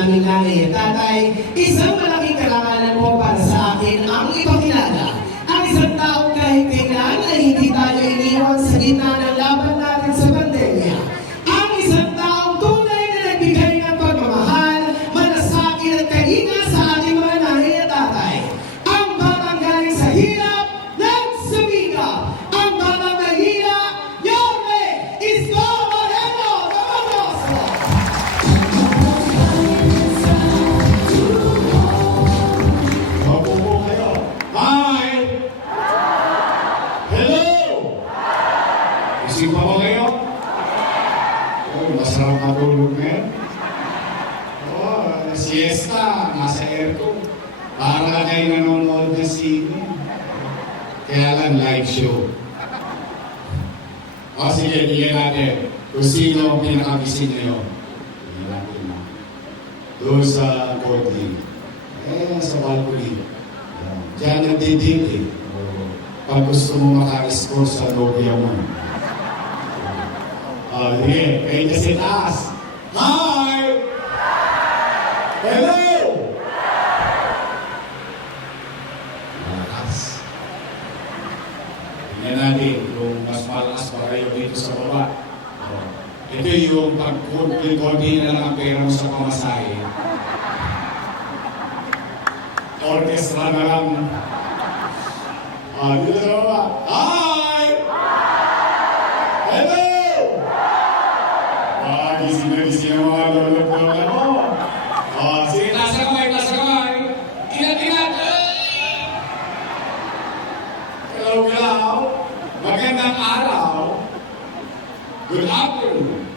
aming nanay at tatay, isang malaking karangalan po para sa akin ang ipakilala. Ang isang taong kahit kailan ay hindi tayo iniwan sa gitna ng laban natin sa pandemya. Ang isang taong tunay na nagbigay ng pagmamahal, malasakit at kalinga sa ating mga nanay at tatay. Ang batang galing sa hirap, nagsumikap. Ang batang nahila, Yorme Isko Moreno Camargoso. Opo po kayo. Hi! Hello! Isip pa ba kayo? Oh, masarap matulog ngayon. Oh, siesta, nasa aircon. Para kayo nanonood ng sine. Kaya lang live show. O sige, tingnan natin kung sino ang pinakagising ngayon. Tingnan natin na. Doon sa courting. Sa balcony. Diyan nagdidil eh. Pag gusto mo maka-score sa Nobia mo. Sige, kayo na sa taas. Hi! Hello! Malakas. Tingnan natin kung mas malakas pa kayo dito sa baba. Ito yung pag-contain na lang ang pera mo sa pamasahe. Orchestra na lang. Dito sa baba. Hi! Hello! Gising na gising ang mga lolo-lolo mo. Sige, taas na kamay, taas na kamay. Ingat-ingat! Hello. Magandang araw. Good afternoon.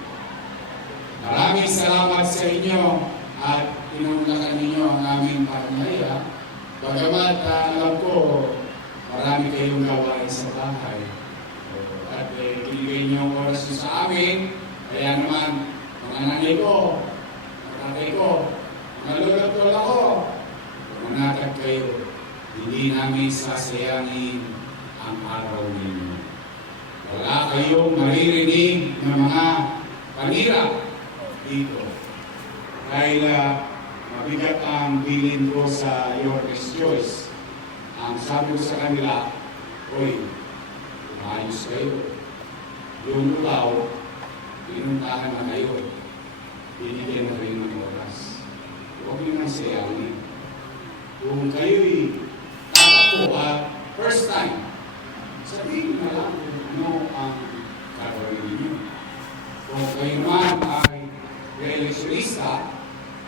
Maraming salamat sa inyo at inunlakan ninyo ang aming pamilya. Bagamat alam ko, marami kayong gawain sa bahay. At binigay niyo ang oras nyo sa amin. Kaya naman, mga nanay ko, mga tatay ko, mga lolo-lolo ko, manatag kayo. Hindi namin sasayangin ang araw ninyo. Wala kayong maririnig ng mga panira dito. Dahil mabigat ang bilin ko sa Yorme's Choice. Ang sabi ko sa kanila, "Hoy, maayos kayo. Yung ulaw, pinuntahan na kayo. Binigyan na rin ng oras. Huwag nyo nang sayangin. Kung kayo'y tatakbo at first time, sabihin na lang kung ano ang gagawin ninyo. Kung kayo naman ay re-electionista,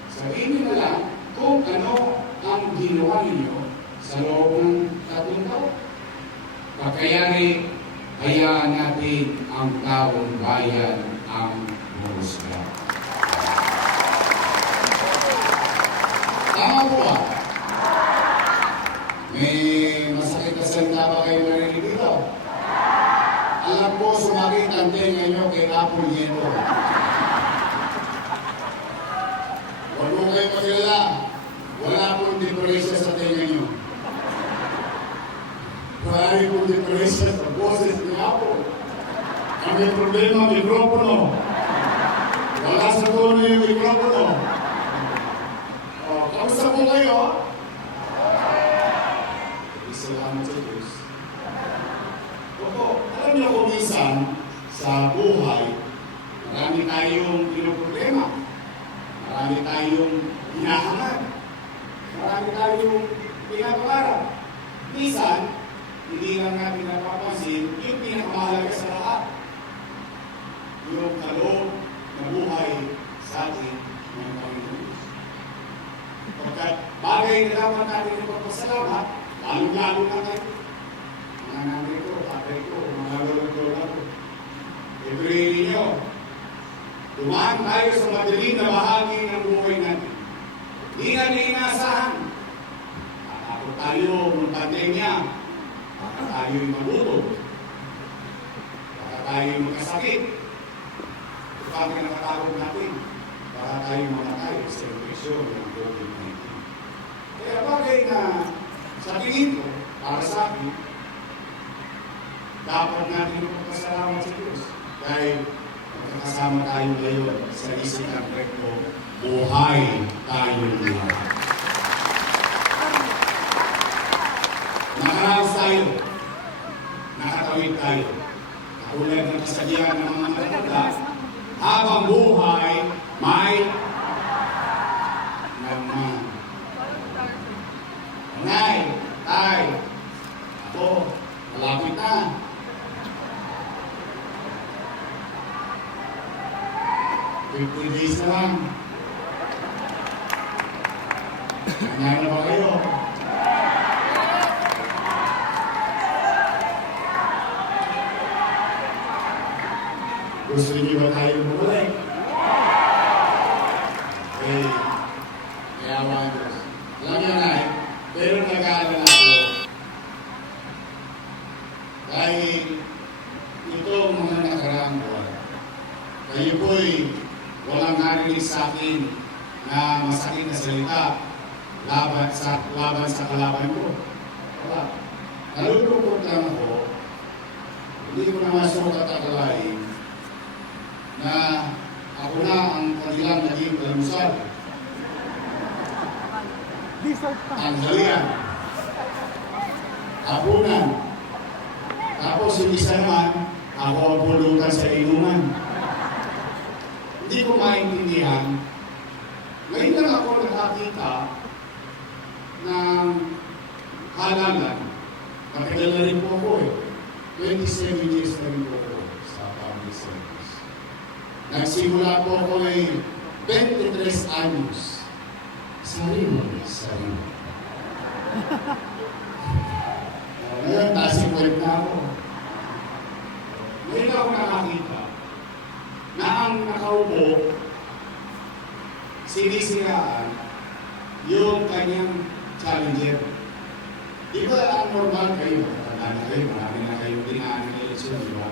sabihin nyo na lang kung ano ang ginawa ninyo sa loob ng 3 taon. Pagkayari, hayaan natin ang taong bayan ang mahusga. Tama po ba? May masakit na salita ba kayo narinig dito? Alam ko, sumakit ang tenga nyo kay Apple Nieto. Huwag mo kayo magkilala. Wala pong depresya sa tenga nyo. Marami pong depresya sa boses ni Apple. Ang may problema, mikropono. Wala sa tono yung mikropono. Kamusta po kayo? Salamat sa Diyos. Opo, alam niyo kung minsan, sa buhay, marami tayong pinoproblema. Marami tayong hinahangat. Marami tayong pinapangarap. Minsan, hindi lang natin napapansin yung pinakamahalaga sa lahat. Yung kaloob na buhay sa atin ng Panginoon. Pagkat bagay na dapat natin yung pagpasalamat, lalo-lalo na kayo. Mga nanay ko, tatay ko, mga lolo-lola ko. Ibrahim ninyo, dumaan tayo sa madilim na bahagi ng buhay natin. Hindi natin inaasahan. Tatakot tayo ng pandemya. Baka tayo'y magutom. Baka tayo'y magkasakit. Ito ang kinakatakot natin. Baka tayo'y mamatay sa infeksyon ng COVID-19. Kaya bagay na sa tingin ko, para sa akin, dapat natin magpasalamat sa Diyos. Dahil magkakasama tayo ngayon sa isang rekto buhay tayong lahat. Nakaraos tayo. Nakatawid tayo. Katulad ng kasabihan ng mga matatanda, habang buhay, may naman. Nay, tay, ako, malapit na. Fifty days na lang. Nangyari na ba kayo? Gusto niyo ba tayo bumalik? Eh, kaya mga Diyos. Alam niyo na pero nag-aalala ako. Dahil itong mga nakaraang buwan, kayo po'y walang narinig sa akin na masakit na salita laban sa kalaban ko. Wala. Nalulungkot lang ako, hindi ko na masukat akalain na ako na ang kanilang naging kalusal. Tanghalian, hapunan, tapos yung isa naman, ako ang pulutan sa inuman. Hindi ko maintindihan. Ngayon lang ako nakakita ng halalan. Matagal na rin po ako 27 years na rin po ako sa public service. Nagsimula po ako 23 anyos. Sariwa. Ngayon, tasing wait na ako. Ngayon ako nakakita na ang nakaupo, sinisiraan yung kanyang challenger. Di ba ang normal kayo, matanda na kayo, marami na kayo dinaan ng eleksyon, di ba?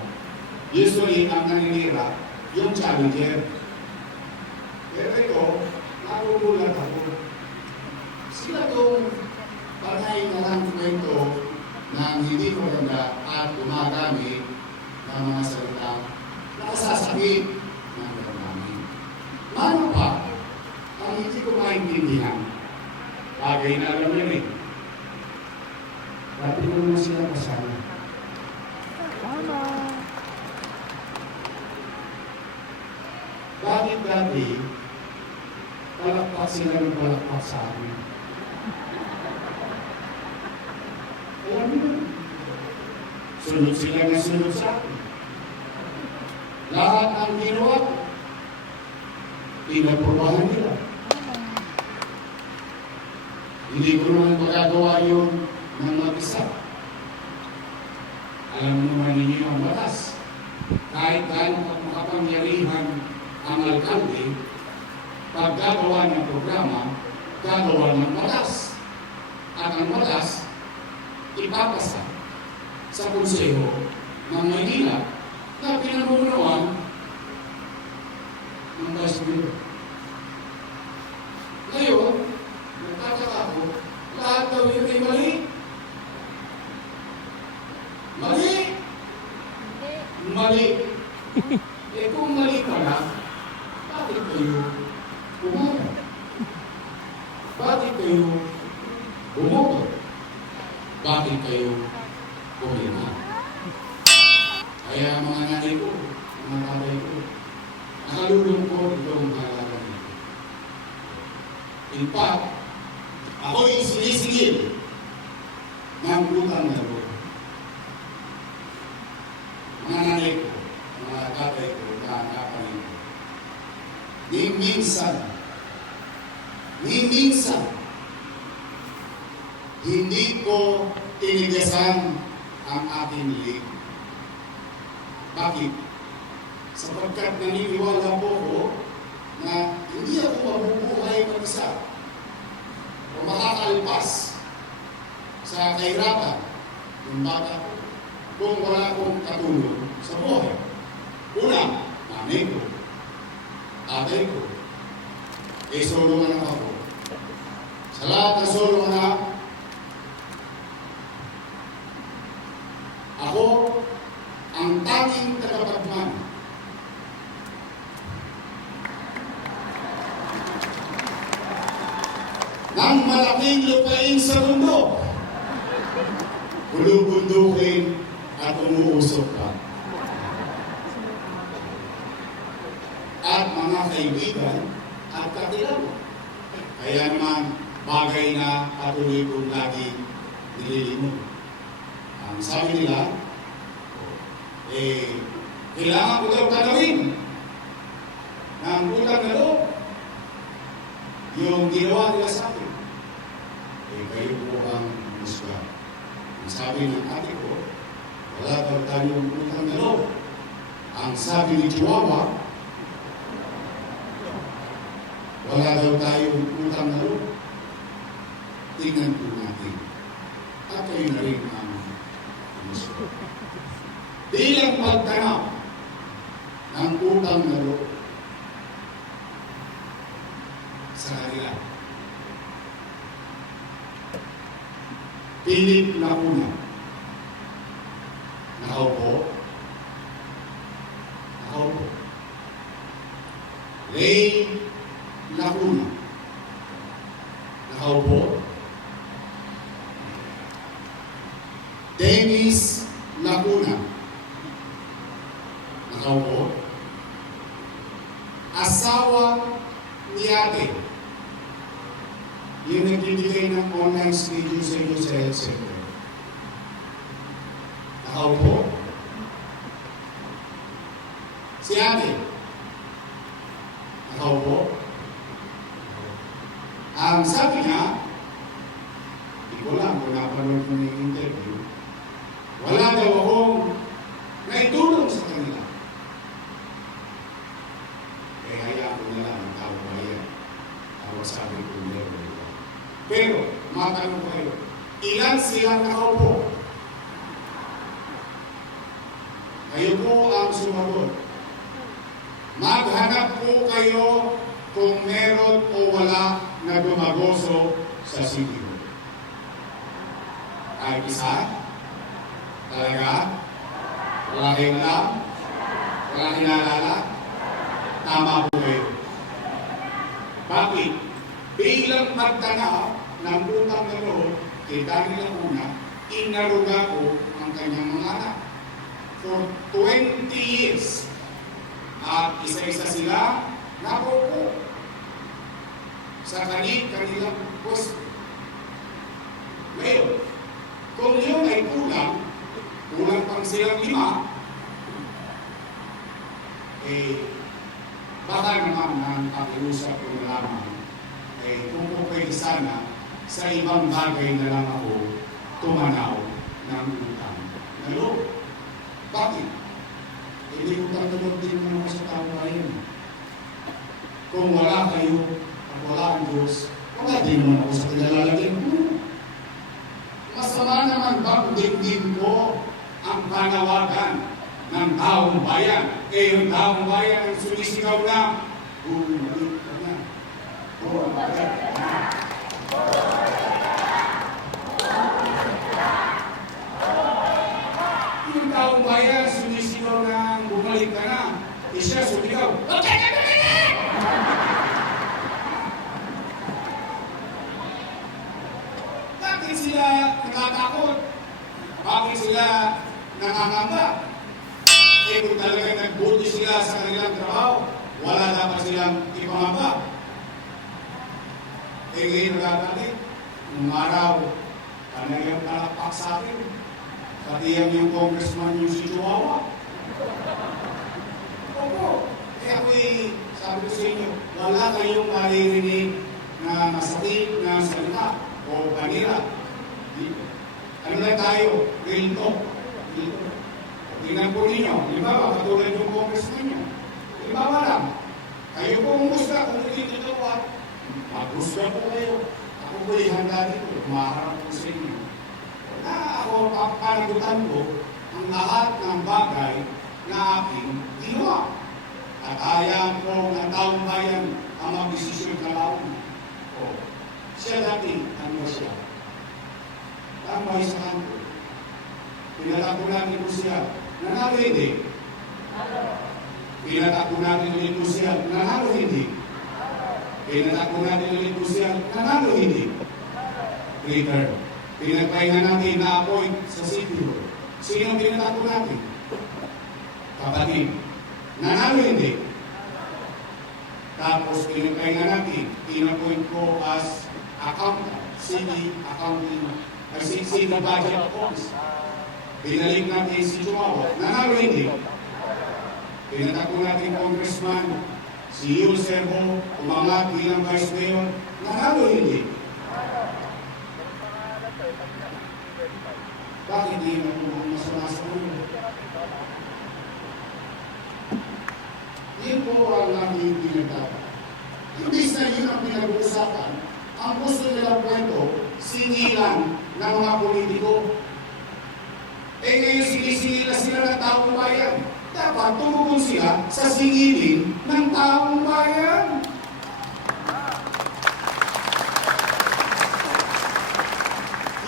Usually, ang naninira, yung challenger. Pero ito, nakukulat ako. Sila itong panay na lang kwento ng hindi maganda at gumagamit ng mga salitang nakasasakit ng damdamin. Mano pa, ang hindi ko maintindihan, bagay na alam nila eh. Dati ko naman sila kasama. Tama. Bakit dati, palakpak sila ng palakpak sa amin? Alam mo, sunod sila na sunod sa akin. Lahat ang ginawa ko, pinagprubahan nila. Hindi ko naman magagawa yun ng mag-isa. Alam naman ninyo ang batas. Kahit gaano makapangyarihan ang alkalde, pag gagawa ng programa, gagawa ng batas. At ang batas, ipapasa sa Konseho ng Maynila na pinamumunuan ng Vice Mayor. Ngayon, nagtataka ko, lahat daw yun ay mali. Mali! Mali! Eh kung mali pala, bakit kayo pumunta? Bakit kayo bumoto? Bakit kayo pumirma? Kaya mga nanay ko, mga tatay ko, nakalulungkot itong halalan nito. In fact, ako'y sinisigil ng utang na loob. Mga nanay ko, mga tatay ko, mga kapatid ko, ni minsan, hindi ko tinigasan ang aking lig. Bakit? Sapagkat naniniwala po ko na hindi ako mabubuhay mag-isa o makakalpas sa kahirapan ng bata ko kung wala akong katulong sa buhay. Una, nanay ko, tatay ko, solo anak ako. Sa lahat ng solo anak, ako ang tanging tagapagmana. ng malaking lupain sa mundo. Bulubundukin at umuusok ka. At mga kaibigan at kakilala. Kaya naman, bagay na patuloy kong lagi nililimot. Ang sabi nila, kailangan ko daw tanawin ng utang na loob yung ginawa nila sa akin. Kayo po ang musga. Ang sabi ng ate ko, wala daw tayong utang na loob. Ang sabi ni Chihuahua, wala daw tayong utang na loob. Tingnan po natin. At kayo na rin ang musga. Bilang pagtanap ng utang na loob sa kanila. Philip Lacuna. Nakaupo. Nakaupo. Ray Lacuna. Nakaupo. Dennis Lacuna. Nakaupo. Asawa ni ate. Yung nagbibigay ng online schedule sa inyo sa health center. Nakaupo. Si ate. Nakaupo. Ang sabi niya, hindi ko lang kung napanood ko ng interview, wala daw akong naitulong sa kanila. Hayaan ko na lang ang tao bayan. Tawag sabi ko never. Pero, matanong kayo, ilan silang nakaupo? Kayo po ang sumagot. Maghanap po kayo kung meron o wala na dumagoso sa sitio. Kahit isa? Talaga? Wala kayong alam? Wala kinalala? Tama po kayo. Bakit? Bilang magtanap ng utang na loob kay Daniel Lacuna, inaruga ko ang kanyang mga anak for 20 years. At isa-isa sila napupo sa kanilang posto. Ngayon, kung yun ay kulang pang silang 5, baka naman ang pakiusap ko na lamang, kung po pwede sana, sa ibang bagay na lang ako tumanaw ng utang na loob. Bakit? Hindi ko tatulog din naman sa tao ngayon. Kung wala kayo at wala ang Diyos, wala din naman ako sa kinalalagyan ko. Masama naman ba kung din ko ang panawagan ng taong bayan? Yung taong bayan ang sumisigaw na, bumalik ka na. Bumalik ka na. Yung taong bayan sumisigaw na bumalik ka na. Siya sumigaw, okay ka na! Bakit sila natatakot? Bakit sila nakangamba? Kung talagang nagbuti sila sa kanilang trabaho, wala dapat silang ipangamba. Ngayon nagagalit, nung araw, kanilang palakpak sa akin. Pati yung congressman yung si Chihuahua. Opo, kaya sabi ko sa inyo, wala kayong maririnig na masakit na salita o panira. Ano na tayo? Real talk. Tingnan po ninyo, halimbawa, katulad yung congressman nyo. Halimbawa lang, kayo po umusga kung hindi totoo at mag-usga po kayo. Ako po'y handa dito, umaharap po sa inyo. Na ako, panagutan ko ang lahat ng bagay na aking ginawa. At ayaw ko ng taong bayan ang mag-desisyon na laon. Siya dati, ano siya? Tambay sa kanto. Pinatako natin po siya. Nanalo hindi. Pinatako natin ulit po siya. Nanalo hindi. Pinatako natin ulit po siya. Nanalo hindi. hindi? Peter. Pinagpahinga natin na-appoint sa city hall. Sino ang pinatapo natin? Kapatid. Nanalo hindi? Tapos pinagpahinga natin, in-appoint ko as accountant, city accounting, city budget office. Pinalik natin si Chihuahua. Nanalo hindi? Pinatapo natin congressman, si Yul Servo, umangat bilang vice mayor. Nanalo hindi? Bakit hindi na masama sa ulo? Yan po ang aming pinagtapa. Imbis na yun ang pinag-uusapan, ang gusto nilang kwento, singilan ng mga politiko. Eh ngayon sinisingila sila ng taong bayan. Dapat tumugon sila sa singilin ng taong bayan.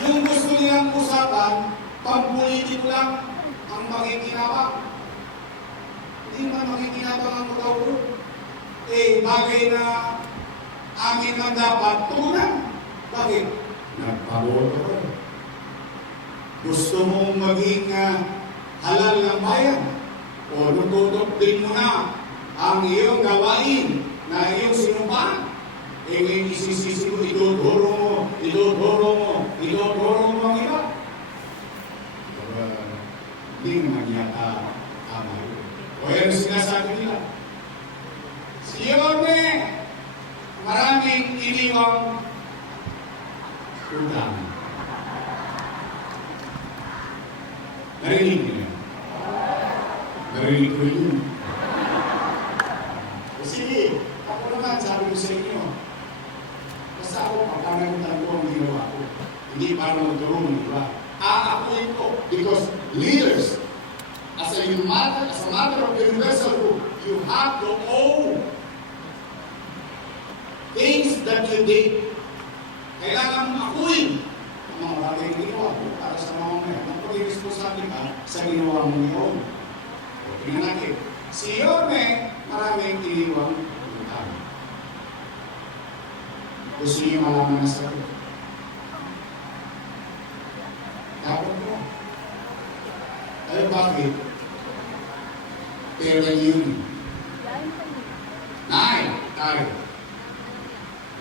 Yung gusto nilang usapan, pampolitiko lang ang makikinabang. Hindi man makikinabang ang mag-aulo. Eh, bagay na amin lang dapat tugunan. Bakit? Nagpaboto ko. Gusto mong maging halal ng bayan. O nututop din mo na ang iyong gawain na iyong sinumpaan. Eh ngayon isisisi mo, ituturo mo ang iba. Hindi naman yata tama yun. O yan ang sinasabi nila. Si Yorme, maraming iniwang utang. Narinig niyo yan? Narinig ko yun. O sige, ako naman sabi ko sa inyo, basta ako papanagutan ko ang ginawa ko. Hindi para magkaroon ng iba. Aakuin ko because leaders, as a matter of universal rule, you have to own things that you did. Kailangan akuin ang mga bagay na ginawa mo para sa mga mga magpag-responsable ka sa ginawa mo ngayon. Tingnan natin. Si Yorme, maraming iniwang utang. Gusto niyo malaman na sa ito? Dapat ko. Ay bakit? Pera yun. Tayo.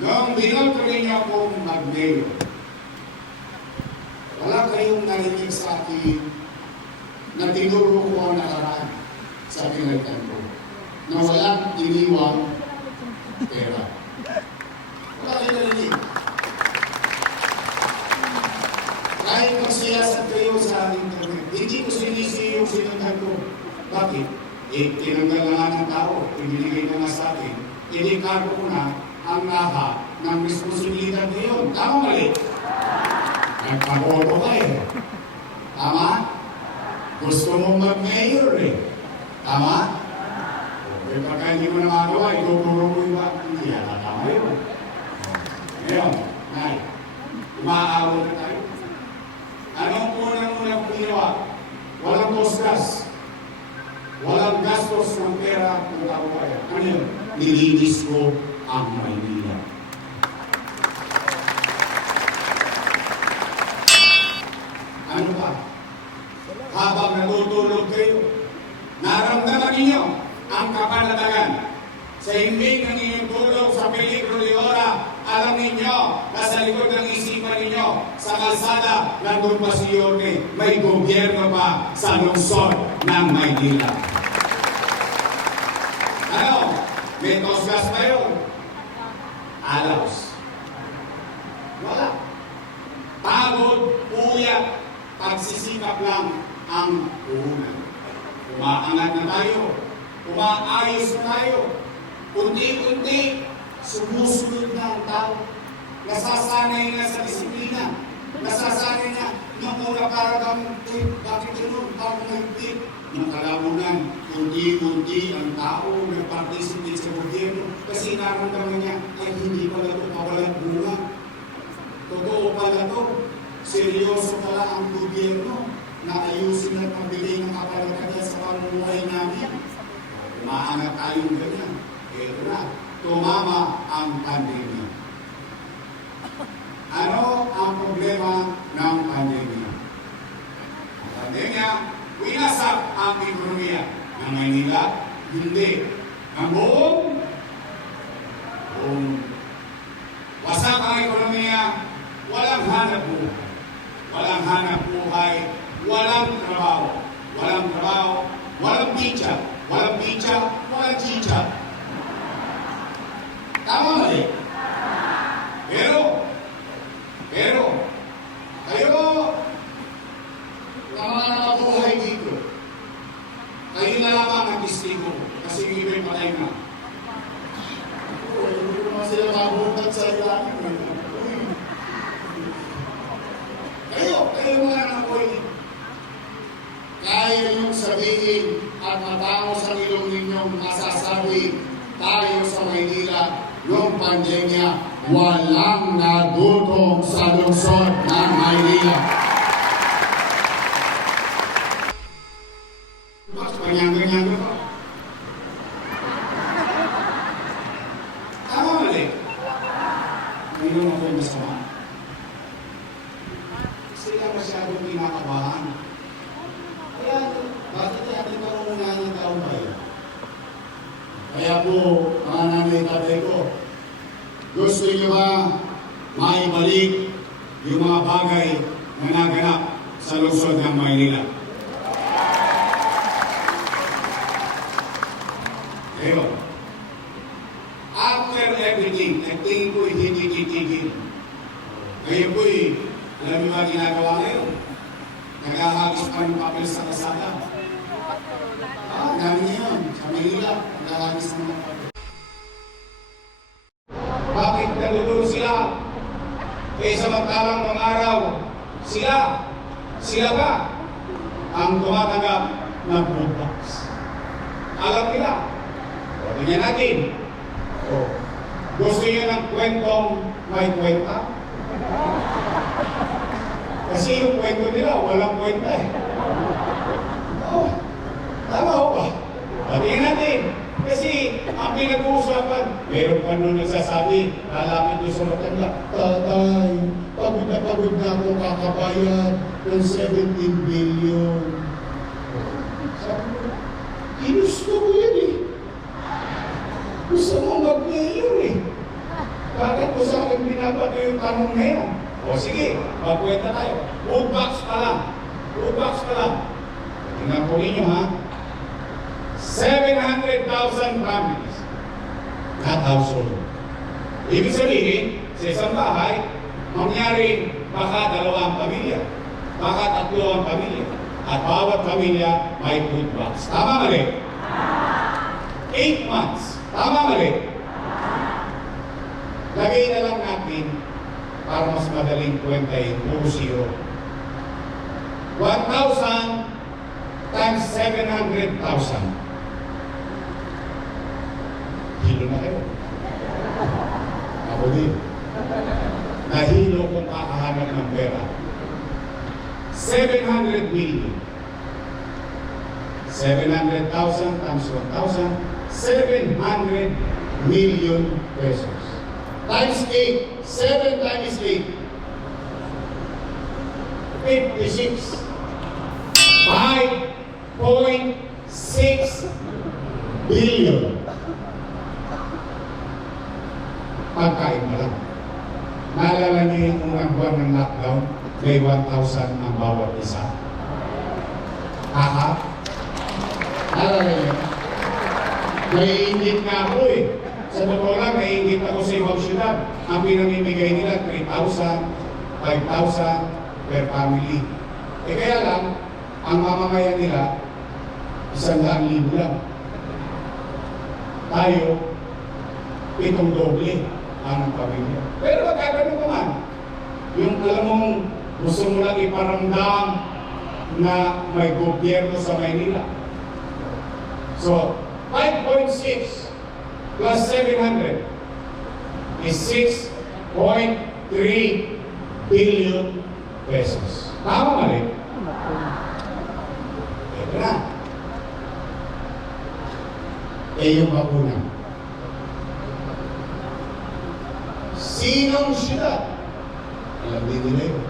Noong binoto ninyo akong mag-mayor, wala kayong narinig sa akin na tinuro ko ang nakaraan sa pinalitan ko na walang iniwang pera. Wala kayong narinig. Kahit magsiyasat kayo sa internet, hindi ko sinisi yung sinundan ko. Bakit? Tinanggal na nga ng tao, ibinigay na nga sa akin. Inikargo ko na ang lahat ng responsibilidad ngayon. Tama mali? Nagpaboto kayo. Tama? Gusto mong mag-mayor eh. Tama? Okay, pagka hindi mo na magawa, ituturo mo yung ba? Hindi yata tama yun. Ngayon, Nay, umaawal na tayo. Anong unang-unang ginawa? Walang tosgas. Walang gastos ng pera ng tao kaya. Ano yun? Nilinis ko ang Maynila. Ano pa? Habang natutulog kayo, naramdaman ninyo ang kapanatagan. Sa himbing ng inyong tulog sa peligro ni Ora, alam ninyo na sa likod ng isipan ninyo, sa kalsada, nandun pa si Yorme, may gobyerno pa sa lungsod ng Maynila. Ano? May tosgas pa yun? Alaws. Wala. Pagod, puyat, pagsisikap lang ang puhunan. Umaangat na tayo. Umaayos na tayo. Unti-unti, sumusunod na ang tao. Nasasanay na sa disiplina. Nasasanay na, nung una para kang, bakit ganun? Parang nagtip. Nung kalamunan, unti-unti ang tao nag-participate sa gobyerno. Kasi naramdaman niya, ay hindi pala ito kawalang bunga. Totoo pala ito. Seryoso pala ang gobyerno na ayusin at magbigay ng kapalagyan sa pamumuhay namin. Umaangat tayong ganyan. Ito na, tumama ang pandemya. Ano ang problema ng pandemya? Ang pandemya, winasak ang ekonomiya ng Maynila, hindi. Ang buong wasak ang ekonomiya, walang hanap buhay. Walang hanap buhay, walang trabaho. Walang trabaho, walang pizza. Walang pizza, walang chicha. Tama mali? Pero, kayo, na mga nakabuhay dito, kayo na lamang ang testigo kasi yung iba'y patay na. Hindi ko naman sila mabuhat sa ilalim. Kayo mga nakabuhay dito. Kaya niyong sabihin at matamo sa ilong ninyong masasabi tayo sa Maynila noong pandemya, walang nagutom sa lungsod ng Maynila. Mas panyangga-nyangga pa. Tama mali. Ngayon ako'y masama. Sila masyadong pinakabahan. Kaya, bakit natin pangungunahan ng taong bayan? Kaya po, mga nanay tatay ko, gusto niyo ba maibalik yung mga bagay na naganap sa lungsod ng Maynila? Ngayon, after everything, tingin ko hindi titigil. Ngayon po alam niyo ba ginagawa ngayon? Naghahagis pa ng papel sa kasada. Dami niya yun. Sa Maynila, naghahagis ng mga papel. Bakit nalulunod sila? Kaya samantalang mga araw, sila ba ang tumatanggap ng food box? Alam nila. O, tingnan natin. Gusto niyo ng kwentong may kwenta? Kasi yung kwento nila, walang kwenta eh. Oo. Tama ho ba? Tingnan natin. Kasi ang pinag-uusapan, meron pa nung nagsasabi, lalapit doon sa matanda, Tatay, pagod na ako kakabayan ng 17 billion. Sabi ko, ginusto ko yan eh. Gusto mo mag-mayor eh. Bakit mo sa akin binabato yung tanong na yan? O sige, magkwenta tayo. Food box pa lang. Tingnan po ninyo ha. 700,000 families. Not household. Ibig sabihin, sa isang bahay, mangyari baka 2 ang pamilya. Baka 3 ang pamilya. At bawat pamilya may food box. Tama mali? 8 months. Tama mali? Lagay na lang natin para mas madaling kwentahin, 2-0. 1,000 times 700,000. Hilo na kayo. Ako din. Nahilo kung kakahanap ng pera. 700 million. 700,000 times 1,000, 700 million pesos. Times 8, 7 times 8, 56. 5.6 billion. Pagkain pa lang. Naalala niyo yung unang buwan ng lockdown, may 1,000 ang bawat isa. Naalala niyo? Naiingit nga ako eh. Sa totoo lang, naiingit ako sa ibang syudad. Ang pinamimigay nila, 3,000, 5,000 per family. Eh kaya lang, ang mamamayan nila, 100,000 lang. Tayo, 7 doble ang pamilya. Pero magkakaroon naman. Yung alam mong gusto mo lang iparamdam na may gobyerno sa Maynila. So, 5.6 plus 700 is 6.3 billion pesos. Tama mali? Ito na. Yung bakuna. Sinong siyudad Alam din nila yun.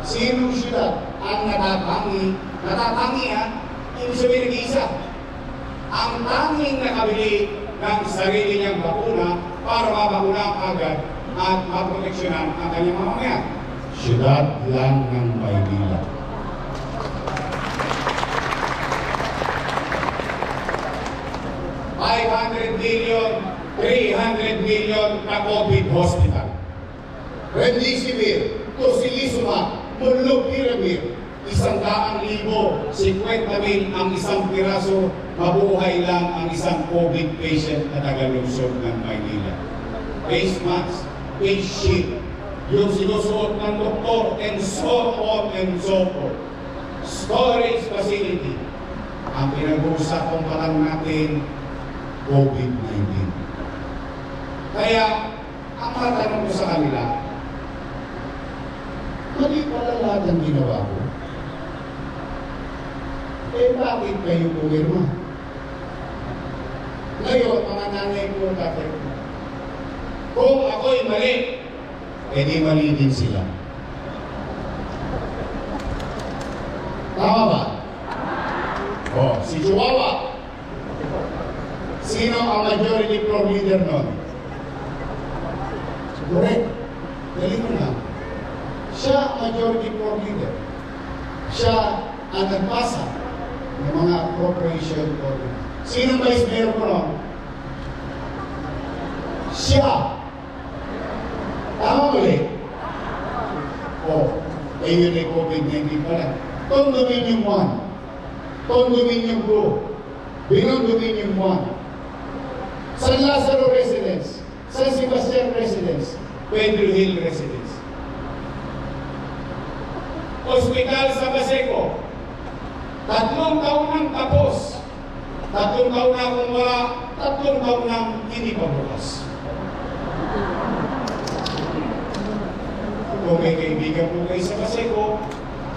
Sinong syudad ang natatangi? Natatangi ha? Ibig sabihin nag-iisa. Ang tanging nakabili ng sarili niyang bakuna para mabakuna agad at maproteksyonan ang kanyang mamamayan. Syudad lang ng Maynila. $500 billion, 300 million na COVID hospital. Remdesivir, Tocilizumab, Molnupiravir, 100,000, 50,000 ang isang piraso, mabuhay lang ang isang COVID patient na taga-lungsod ng Maynila. Face mask, face shield, yung sinusuot ng doktor, and so on and so forth. Storage facility. Ang pinag-uusapan pa lang natin, COVID-19. Kaya, ang mga tanong ko sa kanila, mali pala lahat ang ginawa ko. Eh, bakit kayo pumirma? Ngayon, mga nanay ko, tatay ko, kung ako'y mali, eh di mali din sila. Tama ba? O, si Chihuahua. Sino ang majority floor leader nun? Correct. Galing mo na. Siya ang majority floor leader. Siya ang nagpasa ng mga appropriation order. Sino vice mayor ko nun? Siya. Tama ulit. O, eh yun ay COVID-19 pala. Condominium 1. Condominium 2. Binong-Dominium 1. San Lazaro Residence, San Sebastian Residence, Pedro Hill Residence. Hospital sa Baseco, 3 taon nang tapos, 3 taon na kung wala, 3 taon nang hindi pa bukas. Kung may kaibigan po kayo sa Baseco,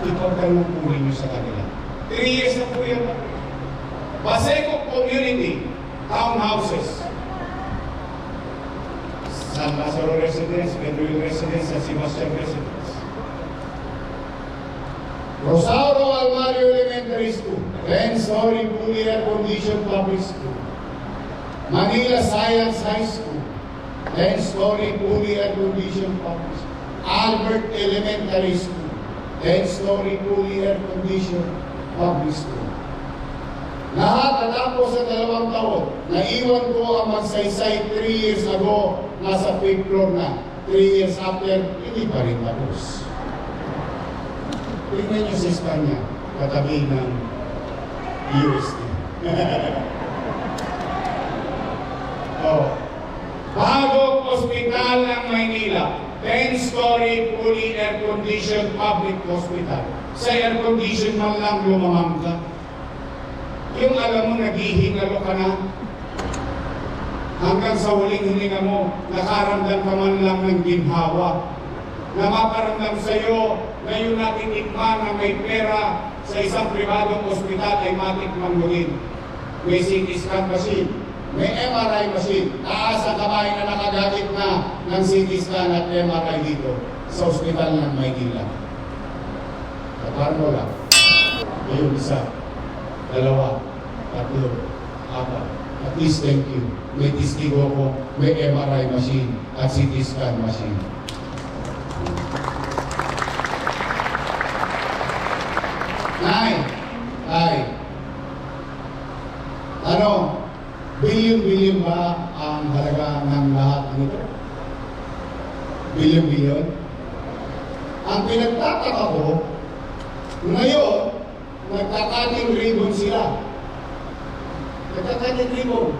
ipagtanong po ninyo sa kanila. 3 years na po yan. Baseco Community Townhouses, San Lazaro Residence, Pedro Hill Residence, San Sebastian Residence. Rosauro Almario Elementary School, 10-story fully air-conditioned public school. Manila Science High School, 10-story fully air-conditioned public school. Albert Elementary School, 10-story fully air-conditioned public school. Lahat natapos sa 2 taon. Naiwan ko ang Magsaysay 3 years ago, nasa 5th floor na. 3 years after, hindi pa rin tapos. Tingnan nyo sa Espanya, katabi ng UST. Oh. Bagong ospital ng Maynila, 10-story fully air-conditioned public hospital. Sa air-condition man lang lumamang ka. Yung alam mo, naghihingalo ka na. Hanggang sa huling hininga mo, nakaramdam ka man lang ng ginhawa. Na maparamdam sa iyo na yung natitikman na may pera sa isang pribadong ospital ay matikman mo din. May CT scan machine, may MRI machine. Taas ang kamay na nakagamit na ng CT scan at MRI dito sa ospital ng Maynila. Kapar mo lang. Ngayon 1, 2, 3, 4. At least thank you. May testigo ko, may MRI machine at CT scan machine. Ano, bilyon-bilyon ba ang halaga ng lahat ng ito? Bilyon-bilyon? Ang pinagtataka ko, ngayon, nagkakating ribbon sila. Nagkakating ribbon.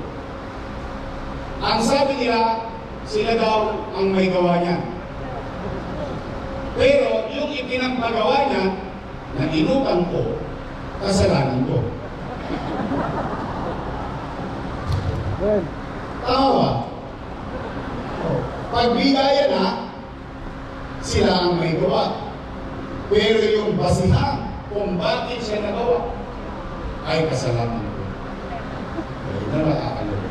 Ang sabi nila, sila daw ang may gawa niya. Pero yung ipinagpagawa niya, na inutang ko, kasalanan ko. Tama ba? Pagbigaya na, sila ang may gawa. Pero yung basihan kung bakit siya nagawa, ay kasalanan ko. Ito na nakakalala.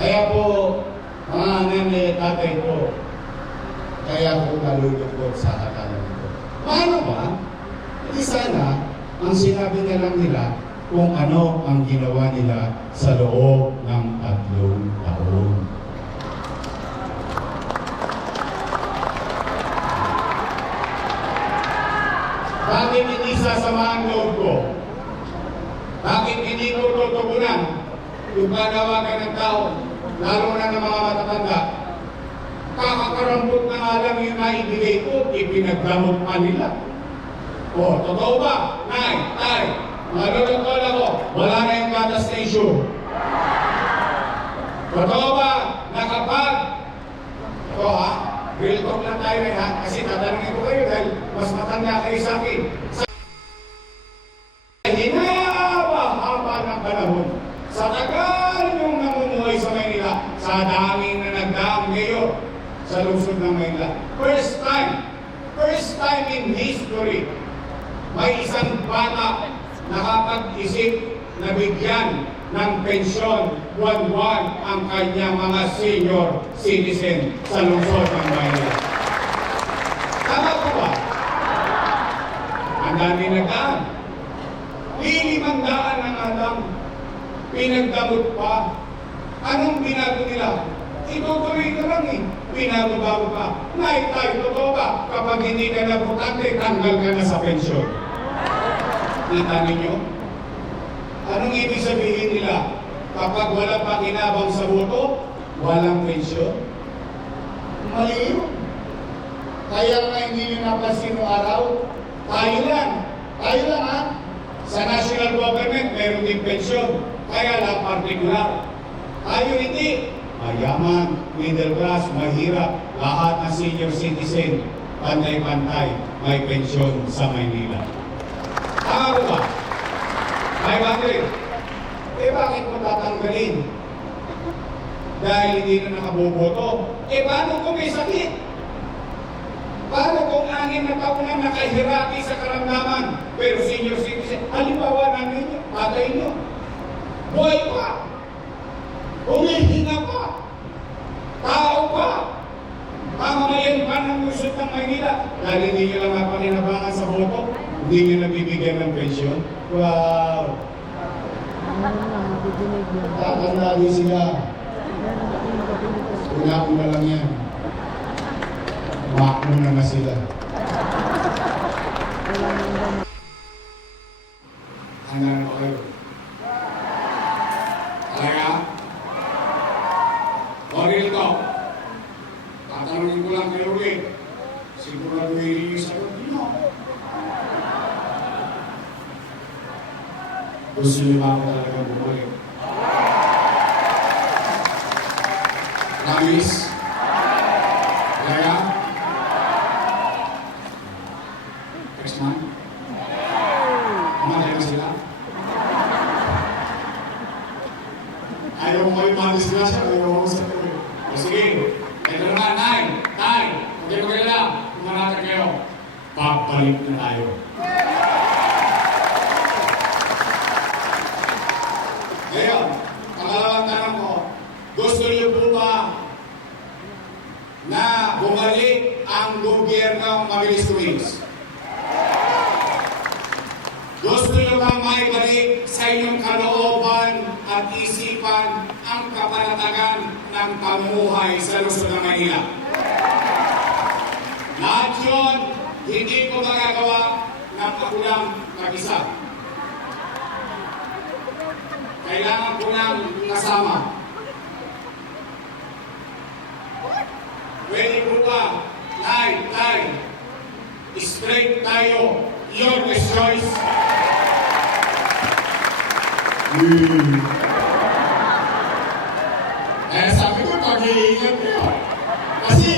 Kaya po, mga nanay at tatay ko, Kaya ako nalulungkot sa akala nito. Paano ba? Hindi sana ang sinabi na lang nila kung ano ang ginawa nila sa loob ng 3 taon. Bakit hindi sasamahan loob ko? Bakit hindi ko tutugunan yung panawagan ng tao, lalo na ng mga matatanda? Kakakarambot na nga lang yung naibigay ko, ipinagdamot pa nila. O, totoo ba? Nay, tay, malulungkol ako, wala na yung gatas na issue. Totoo ba na kapag, ito ha, real talk lang tayo rin ha, kasi tatanungin ko kayo dahil mas matanda kayo sa akin. Hinaba-haba ng panahon, sa tagal yung namumuhay sa Maynila, sa daming na nagdaang ngayon sa lungsod ng Maynila. First time in history, may isang bata nakapag-isip na bigyan ng pensyon buwan-buwan ang kanyang mga senior citizen sa lungsod ng Maynila. Tama po ba? Ang dami nagdaan. 500 ang alam. Pinagdamot pa. Anong binago nila? Itutuloy ka lang eh. Binago-bago pa. Naitay, totoo ba? Kapag hindi ka na butante, tanggal ka na sa pensyon. Kita ninyo? Anong ibig sabihin nila? Kapag wala pa kinabang sa boto, walang pensyon? Mali yun. Kaya nga hindi nyo napansin noong araw, tayo lang ha? Sa national government, meron din pensyon. Kaya lang partikular. Tayo hindi. Mayaman, middle class, mahirap, lahat ng senior citizen, pantay-pantay, may pensyon sa Maynila. Tama ko ba? 500. Bakit mo tatanggalin? Dahil hindi na nakaboboto. Paano kung may sakit? Paano kung 6 na taon na nakahirati sa karamdaman, pero senior citizen, halimbawa namin nyo, patay nyo, buhay pa, humihinga pa, tao pa, mamamayan pa ng lusot ng Maynila, dahil hindi nyo lang mapakinabangan sa boto, hindi nyo nabibigyan ng pensyon. Wow! Tatanda din sila. Una-una lang yan. Makuna na sila. Handa na ba kayo? Talaga? O real talk. Tatanungin ko lang kayo ulit. Sigurado hindi yung sagot niyo. Gusto niyo ba ako talaga bumalik? Promise? Talaga? Next month? Kumatay na sila? Ayaw mo kayo madisgrasya, ayaw mo sa tuloy. O sige, ito na nga, Nay, huwag kayo magkala, kumanatan kayo. Pagbalik na tayo. Ngayon, pangalawang tanong ko, gusto niyo po ba na bumalik ang gobyerno mabilis-tuwis? Gusto niyo ba maibalik sa inyong kalooban at isipan ang kapanatagan ng pamumuhay sa lungsod ng Maynila? Lahat yun, hindi ko magagawa ng ako lang mag-isa. Kailangan ko ng kasama. Pwede po ba? Tay, straight tayo. Your choice. Sabi ko, pag-iingat kayo. Kasi,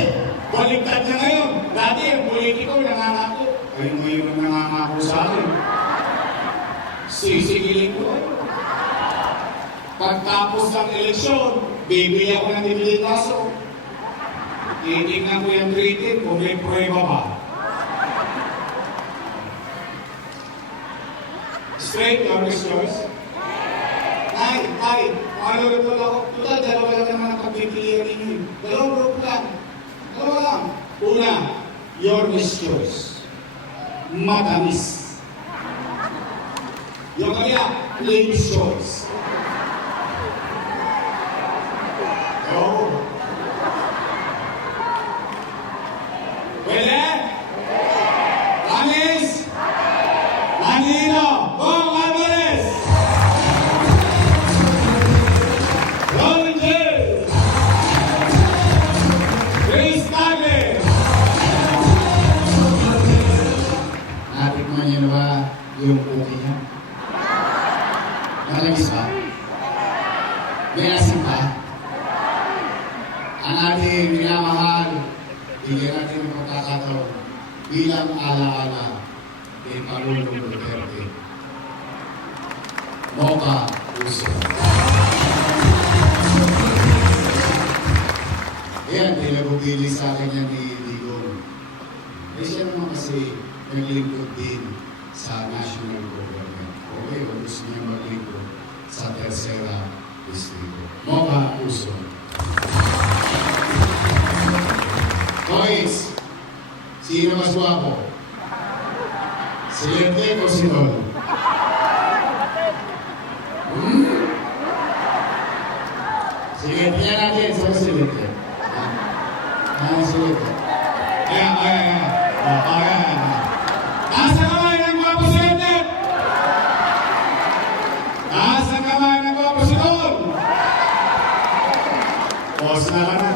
baligtad na ngayon. Dati, ang politiko, nangangako. Kayo ngayon ang nangangako sa akin. Sisigilin ko. Pagtapos ng eleksyon, bibili ako ng debilitaso. Titignan ko yung treated kung may prueba ba. Straight or choice? Tay, ano rin ako? Tutal, dalawa lang naman ang pagpipilihan ninyo. Dalawang group lang. Dalawa lang. Una, your choice. Matamis. Yung kabila, lady's choice. Go. Pwede? Promise? Manino, Bong Alvarez. Robin James. Grace Tagle. Natikman niyo na ba yung cookie niya? Malagis ba? May asin pa? Ang ating minamahal, bigyan natin ng pagkakataon bilang alaala kay Pangulong Duterte. Mocha Puso. Yan, pinagubili sa akin yan ni Digong. Eh siya naman kasi naglingkod din sa national government. Okay, kung gusto niya maglingkod sa tercera distrito. Mocha Puso. Boys, sino mas guwapo? Si Lente o si Tol? Sige, tingnan natin. Saan si Lente? Si Lente. Ayan. Taas ang kamay ng gwapo si Lente! Taas ang kamay ng gwapo si Tol! Pause na ka na.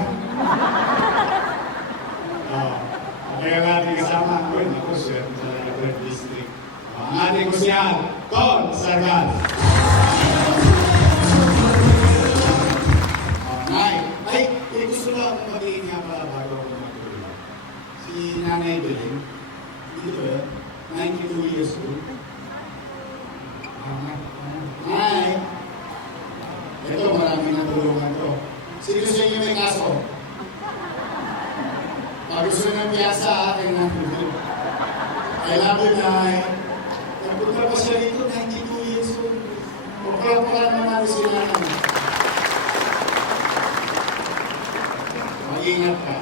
Okay natin kasama. Uy, naku, swerte talaga third district. Ang ating kusiyan, Tol Sargal. Nay, gusto lang akong matiin nga pala bago ako matulog. Si Nanay Belen, dito eh, 92 years old. Nay, ito maraming natulungan to. Sino sa inyo may kaso? Pag gusto ng piyasa, akin na. I love you, Nay. Nagpunta pa siya dito, 92 years old. Pagpala naman sila naman. Mag-ingat ka.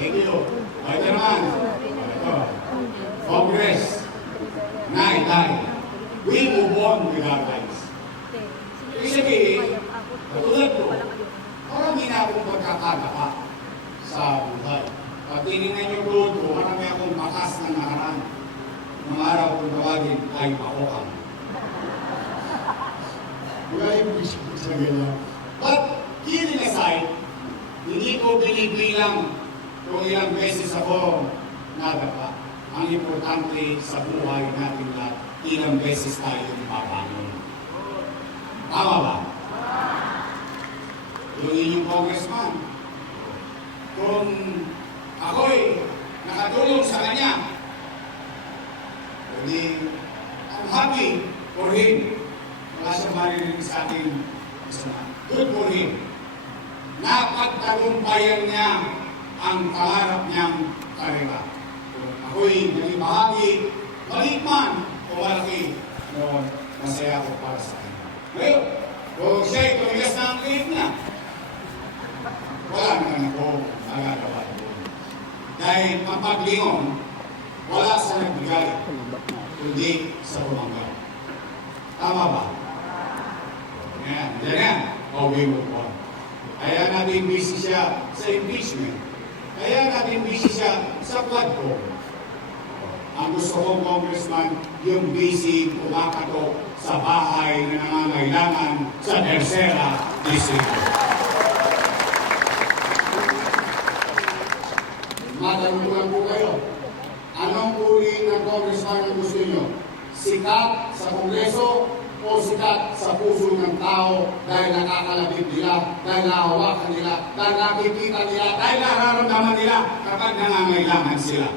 Thank you. Ito naman. Ito. Congress. Nay. We move on with our lives. Ibig sabihin, katulad ko, marami na akong pagkakagapa sa buhay. Pag tinignan niyo doon ko, marami akong bakas na nakaraan. Mga araw kong tawagin ay pakokang. Wala yung wish ko sa gala. But, kidding aside, hindi ko binibilang kung ilang beses ako nadapa. Ang importante sa buhay natin lahat, ilang beses tayo ipapanon. Tama ba? Yung inyong congressman, kung ako'y nakatulong sa kanya, hindi, I'm happy for him. Wala siyang maririnig sa akin. Good for him. Napagtagumpayan niya ang pangarap niyang karera. Kung ako'y naging bahagi, maliit man o malaki, noon, masaya ako para sa kanya. Ngayon, kung siya'y tumigas na ang liit niya, wala naman ako nagagawa doon. Dahil ang paglingon, wala sa nagbigay, kundi sa tumanggap. Tama ba? Yan. O we move on. Kaya natin busy siya sa impeachment. Kaya natin busy siya sa flood call. Ang gusto kong congressman, yung busy kumakato sa bahay na nangangailangan sa tercera distrito. Matanong ko lang po kayo, anong uri ng congressman ang gusto nyo? Sikat sa Kongreso o sikat sa puso ng tao dahil nakakalapit nila, dahil nahawakan nila, dahil nakikita nila, Dahil nararamdaman nila kapag nangangailangan sila.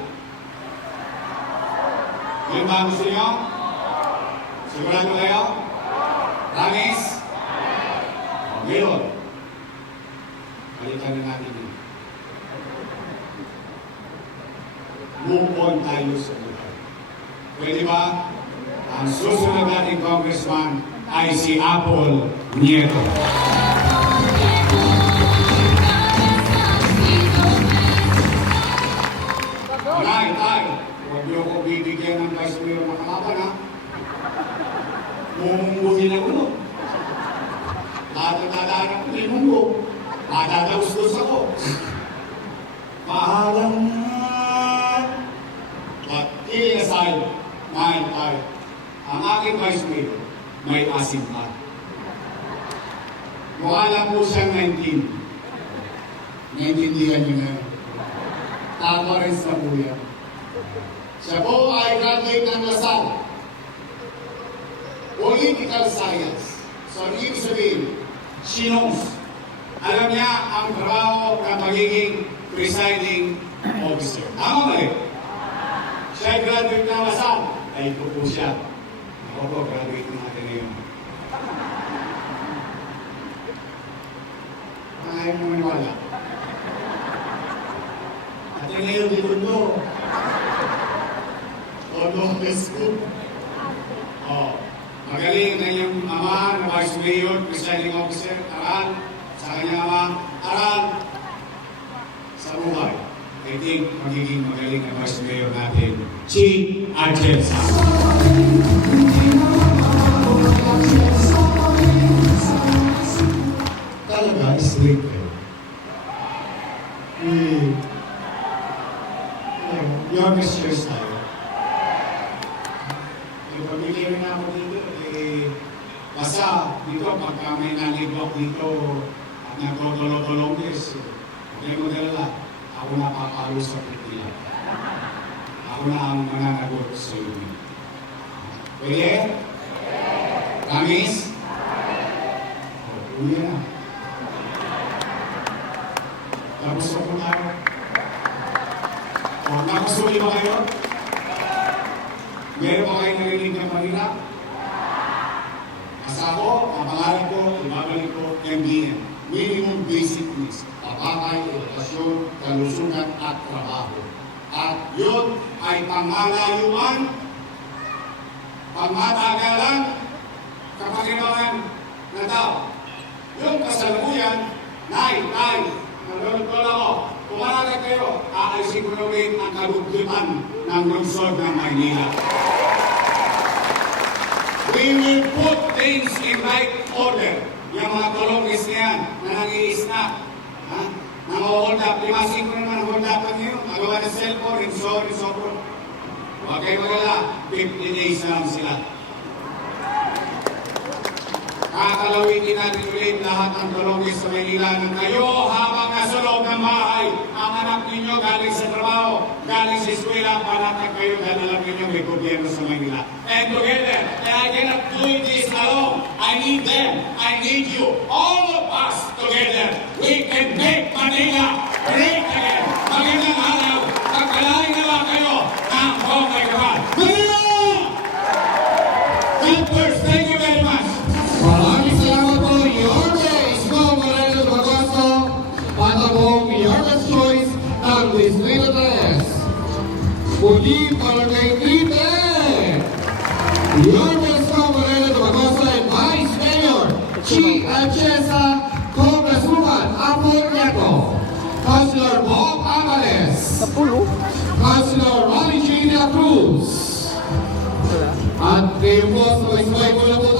Yung ba gusto nyo? Sigurado kayo? Promise? Ngayon, balikan na natin yun. Move on tayo sa buhay. Pwede ba? Ang susunod nating congressman ay si Apple Nieto. Vice Mayor na kalaban ha. Mumungguhin ako no. Lahat ng dadaanan ko, may munggo. Madadalos-dos ako. Paalam na. But kidding aside, my part, ang aking Vice Mayor, may asim pa. Mukha lang po siyang 19. Naintindihan niyo na yun. Tama rin sa kuya. Siya po ay graduate ng Lasal. Political Science. So, ang ibig sabihin, she knows. Alam niya ang trabaho ng magiging presiding officer. Tama ba rin? Siya ay graduate ng Lasal. Ay, ito po siya. Ako po, graduate ng Ateneo. Ayaw mo maniwala. Ateneo de Mundo. Todo Facebook. Oh, magaling na yung ama na Vice Mayor, Presiding Officer, aral sa kanyang ama, aral sa buhay. I think magiging magaling na Vice Mayor natin, Chi Atienza. Talaga, straight kayo. Youngest years tayo. Pag-iliri na ako dito, basta dito, pagka may nalibok dito at nagtotolo-tolong yes, okay mo dala, ako na papalo sa pagkila. Ako na ang mananagot sa iyo. Pwede? Kamis? O, uwi na. Tapos na po tayo. O, nakasuli ba kayo? Meron ba kayo narinig ng Manila? Kasi ako, ang pangalan ko, ibabalik ko, MBN. Minimum Basic Needs. Papakay, edukasyon, kalusugan at trabaho. At yun ay pangalayuan, pangmatagalan, kapakinawan na tao. Yung kasalukuyan, nay, nalulog ako. Pumaragay kayo, aalisin ko na ulit ang kalugdutan ng lungsod ng Maynila. We will put things in right order. Yung mga tulongis na yan, na nag-i-snap, nang-hold up, limasin ko naman, hold up lang yun, magawa ng cellphone, and so on and so forth. Huwag kayo magala, 50 days na lang sila. Kakalawitin natin ulit lahat ng tulongis sa Maynila ng kayo habang nasa loob ng bahay. Ang anak ninyo galing sa trabaho, galing sa eskwela, panatag kayo dahil alam ninyo may gobyerno sa Maynila. And together, and I cannot do this alone. I need them. I need you. All of us together, we can make Manila great again. Magandang araw. Pagkalain na lang kayo ng Bongay Kapal. Manila! God first. Thank you very much. Maraming salamat po, Your Isko Moreno Bagoso, patapong Your Best Choice ng Distrito 3. Muli Barangay Ite, Your Isko Moreno Bagoso and Vice Mayor Chi Atienza, Congresswoman Apple Nieto, Councilor Bob Amales, Councilor Ronnie G. Cruz, at kayo po sa may ko na po